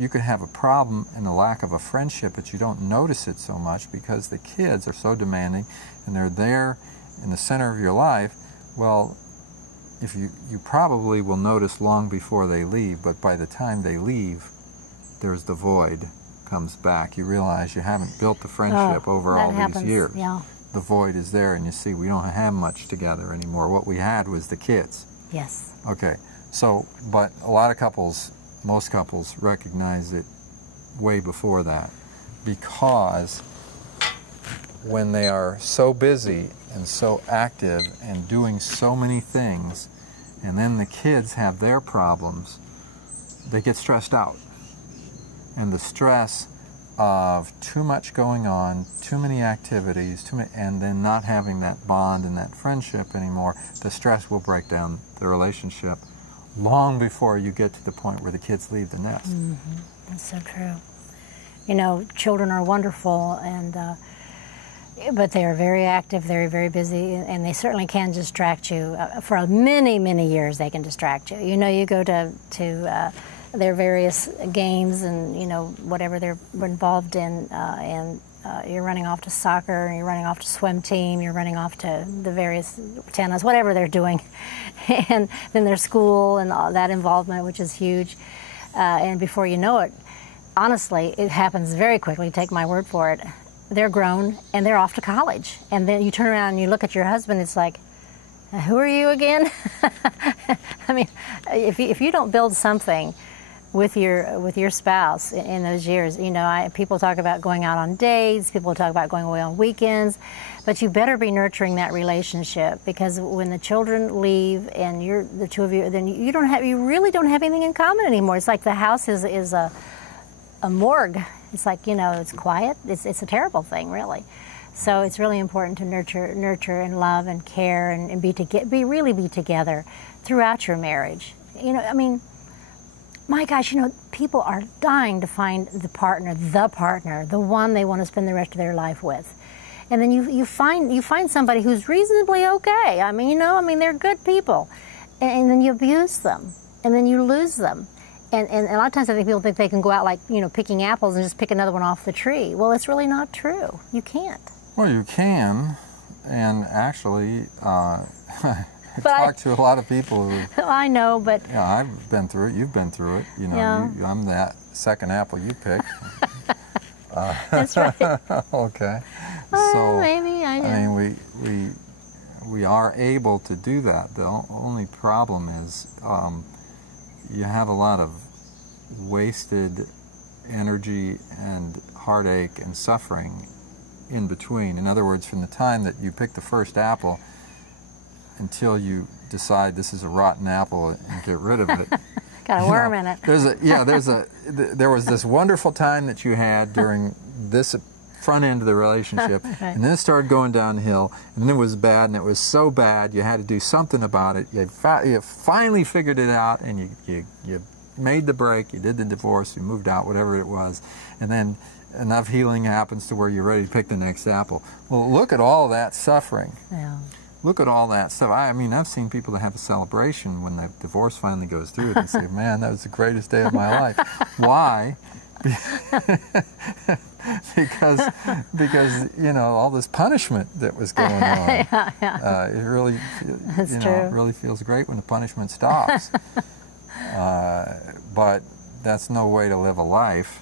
you could have a problem in the lack of a friendship, but you don't notice it so much because the kids are so demanding and they're there in the center of your life. Well, if you probably will notice long before they leave, but by the time they leave, there's the void comes back. You realize you haven't built the friendship over all these years. Yeah. The void is there, and you see we don't have much together anymore. What we had was the kids. Yes. Okay. So, but a lot of couples, most couples, recognize it way before that, because when they are so busy and so active and doing so many things, and then the kids have their problems, they get stressed out. And the stress of too much going on, too many activities, and then not having that bond and that friendship anymore, the stress will break down the relationship long before you get to the point where the kids leave the nest. Mm-hmm. That's so true. You know, children are wonderful, and but they are very active, very, very busy, and they certainly can distract you. For many, many years, they can distract you. You know, you go to their various games and, you know, whatever they're involved in, and you're running off to soccer, and you're running off to swim team, you're running off to the various tennis, whatever they're doing, and then their school and all that involvement, which is huge, and before you know it, honestly, it happens very quickly, take my word for it. They're grown and they're off to college, and then you turn around and you look at your husband, it's like, who are you again? I mean, if you don't build something with your spouse in those years, you know, people talk about going out on dates, people talk about going away on weekends, but you better be nurturing that relationship, because when the children leave and you're the two of you, then you really don't have anything in common anymore. It's like the house is a morgue. It's like, you know, it's quiet. It's a terrible thing, really. So it's really important to nurture and love and care and really be together throughout your marriage. You know, I mean, my gosh, you know, people are dying to find the partner, the one they want to spend the rest of their life with. And then you find somebody who's reasonably okay. I mean, you know, they're good people. And then you abuse them, and then you lose them. And a lot of times I think people think they can go out like, you know, picking apples and just pick another one off the tree. Well, it's really not true. You can't. Well, you can, and actually, I talk to a lot of people who... Well, I know, but... Yeah, I've been through it. You've been through it. You know, yeah. I'm that second apple you picked. That's right. Okay. So, maybe, I mean, we are able to do that. The only problem is you have a lot of wasted energy and heartache and suffering in between. In other words, from the time that you pick the first apple until you decide this is a rotten apple and get rid of it. Got a worm in it. There was this wonderful time that you had during this front end of the relationship, right. And then it started going downhill, and then it was bad, and it was so bad you had to do something about it. You finally figured it out, and you made the break, you did the divorce, you moved out, whatever it was, and then enough healing happens to where you're ready to pick the next apple. Well, look at all that suffering. Yeah. Look at all that stuff. I mean, I've seen people that have a celebration when the divorce finally goes through and say, man, that was the greatest day of my life. Why? because you know, all this punishment that was going on. Yeah. It really, it really feels great when the punishment stops. But that's no way to live a life.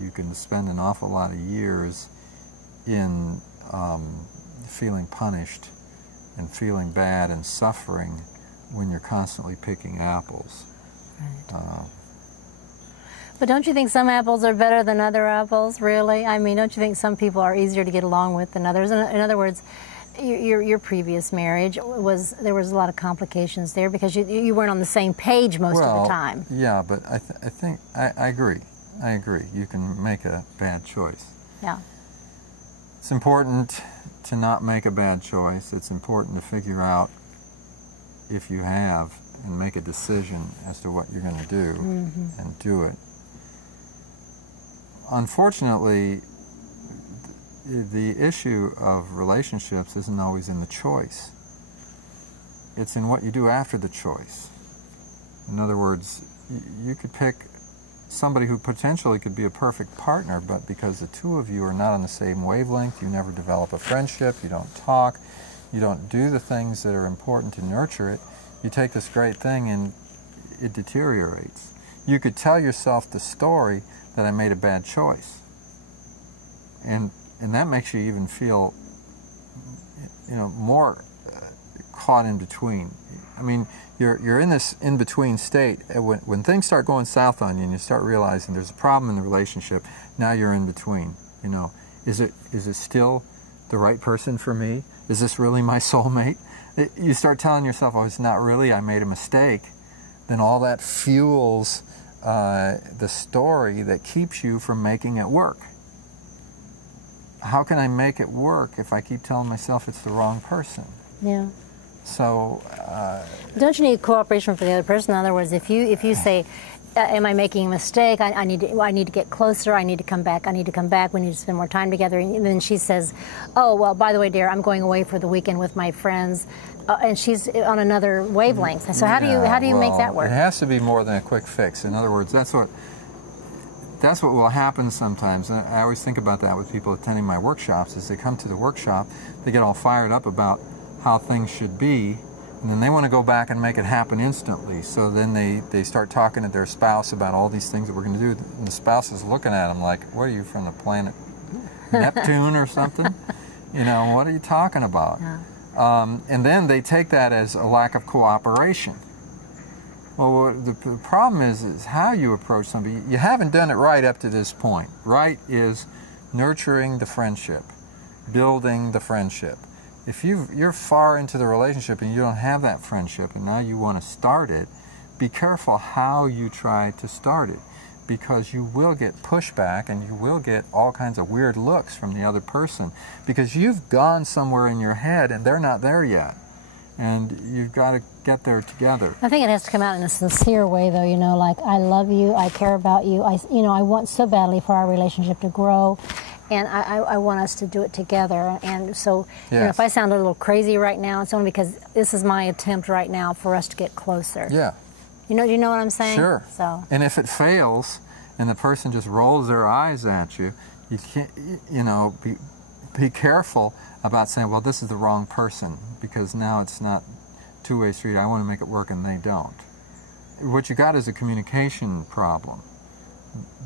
You can spend an awful lot of years in feeling punished and feeling bad and suffering when you're constantly picking apples. Right. But don't you think some apples are better than other apples, really? I mean, don't you think some people are easier to get along with than others? In other words, your previous marriage, there was a lot of complications there because you weren't on the same page most of the time. Yeah, but I agree. I agree. You can make a bad choice. Yeah. It's important to not make a bad choice. It's important to figure out, if you have, and make a decision as to what you're going to do, mm-hmm. and do it. Unfortunately, the issue of relationships isn't always in the choice. It's in what you do after the choice. In other words, you could pick somebody who potentially could be a perfect partner, but because the two of you are not on the same wavelength, you never develop a friendship, you don't talk, you don't do the things that are important to nurture it, you take this great thing and it deteriorates. You could tell yourself the story that I made a bad choice. And that makes you even feel, more caught in between. I mean, you're in this in-between state. When things start going south on you and you start realizing there's a problem in the relationship, now you're in between. Is it still the right person for me? Is this really my soulmate? You start telling yourself, oh, it's not really, I made a mistake. Then all that fuels the story that keeps you from making it work. How can I make it work if I keep telling myself it's the wrong person? Yeah. So, don't you need cooperation from the other person? In other words, if you say, "Am I making a mistake? I need to get closer. I need to come back. I need to come back. We need to spend more time together." And then she says, "Oh, well, by the way, dear, I'm going away for the weekend with my friends," and she's on another wavelength. So how do you make that work? It has to be more than a quick fix. In other words, that's what will happen sometimes. And I always think about that with people attending my workshops. Is they come to the workshop, they get all fired up about how things should be, and then they want to go back and make it happen instantly. So then they start talking to their spouse about all these things that we're going to do, and the spouse is looking at them like, what are you, from the planet Neptune or something? What are you talking about? Yeah. And then they take that as a lack of cooperation. Well, the problem is how you approach somebody. You haven't done it right up to this point. Right is nurturing the friendship, building the friendship. If you're far into the relationship and you don't have that friendship and now you want to start it, be careful how you try to start it, because you will get pushback and you will get all kinds of weird looks from the other person because you've gone somewhere in your head and they're not there yet. And you've got to get there together. I think it has to come out in a sincere way, though, like, I love you, I care about you, I want so badly for our relationship to grow. And I want us to do it together. And so, yes. If I sound a little crazy right now, it's only because this is my attempt right now for us to get closer. Yeah. You know what I'm saying? Sure. So. And if it fails, and the person just rolls their eyes at you, you can't, be careful about saying, well, this is the wrong person, because now it's not two-way street. I want to make it work, and they don't. What you got is a communication problem,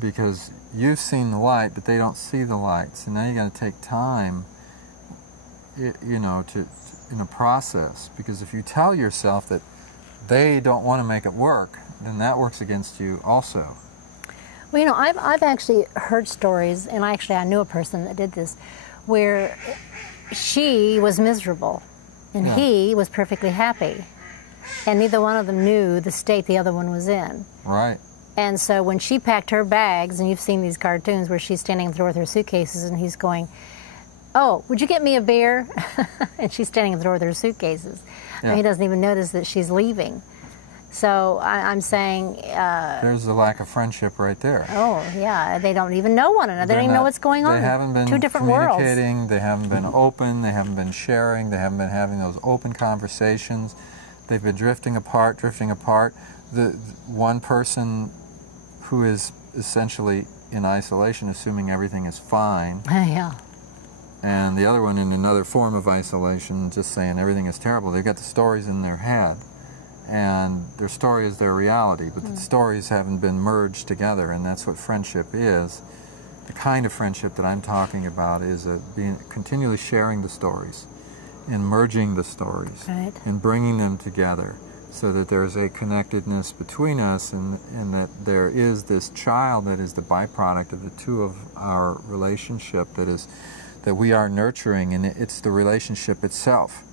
because you've seen the light, but they don't see the light. So now you got to take time, in a process. Because if you tell yourself that they don't want to make it work, then that works against you also. Well, I've actually heard stories, and I knew a person that did this, where she was miserable, and Yeah. he was perfectly happy, and neither one of them knew the state the other one was in. Right. And so when she packed her bags, and you've seen these cartoons where she's standing on the floor with her suitcases, and he's going, "Oh, would you get me a beer?" And she's standing on the floor with her suitcases. Yeah. And he doesn't even notice that she's leaving. So I'm saying... there's the lack of friendship right there. Oh, yeah. They don't even know one another. They don't even know what's going on. They haven't been Two different worlds. communicating. They haven't been open. They haven't been sharing. They haven't been having those open conversations. They've been drifting apart. The one person who is essentially in isolation, assuming everything is fine. Yeah. And the other one in another form of isolation, just saying everything is terrible. They've got the stories in their head, and their story is their reality, but the stories haven't been merged together, and that's what friendship is. The kind of friendship that I'm talking about is continually sharing the stories and merging the stories, Right. and bringing them together so that there's a connectedness between us, and that there is this child that is the byproduct of the two of our relationship that we are nurturing, and it's the relationship itself.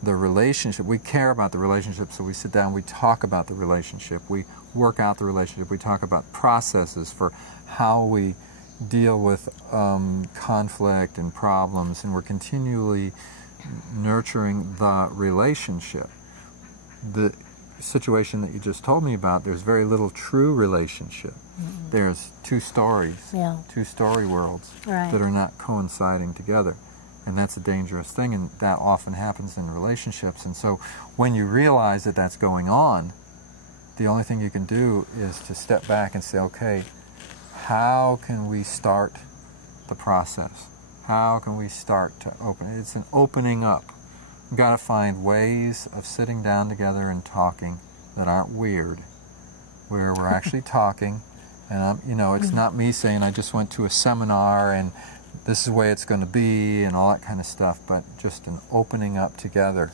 The relationship, we care about the relationship, so we sit down, we talk about the relationship, we work out the relationship, we talk about processes for how we deal with conflict and problems, and we're continually nurturing the relationship. The situation that you just told me about, there's very little true relationship. Mm-hmm. There's two stories, two story worlds that are not coinciding together. And that's a dangerous thing, and that often happens in relationships. And so when you realize that that's going on, the only thing you can do is to step back and say, okay, how can we start the process? How can we start to open? It's an opening up. We've got to find ways of sitting down together and talking that aren't weird, where we're actually talking, and you know, it's not me saying I just went to a seminar and this is the way it's going to be and all that kind of stuff, but just an opening up together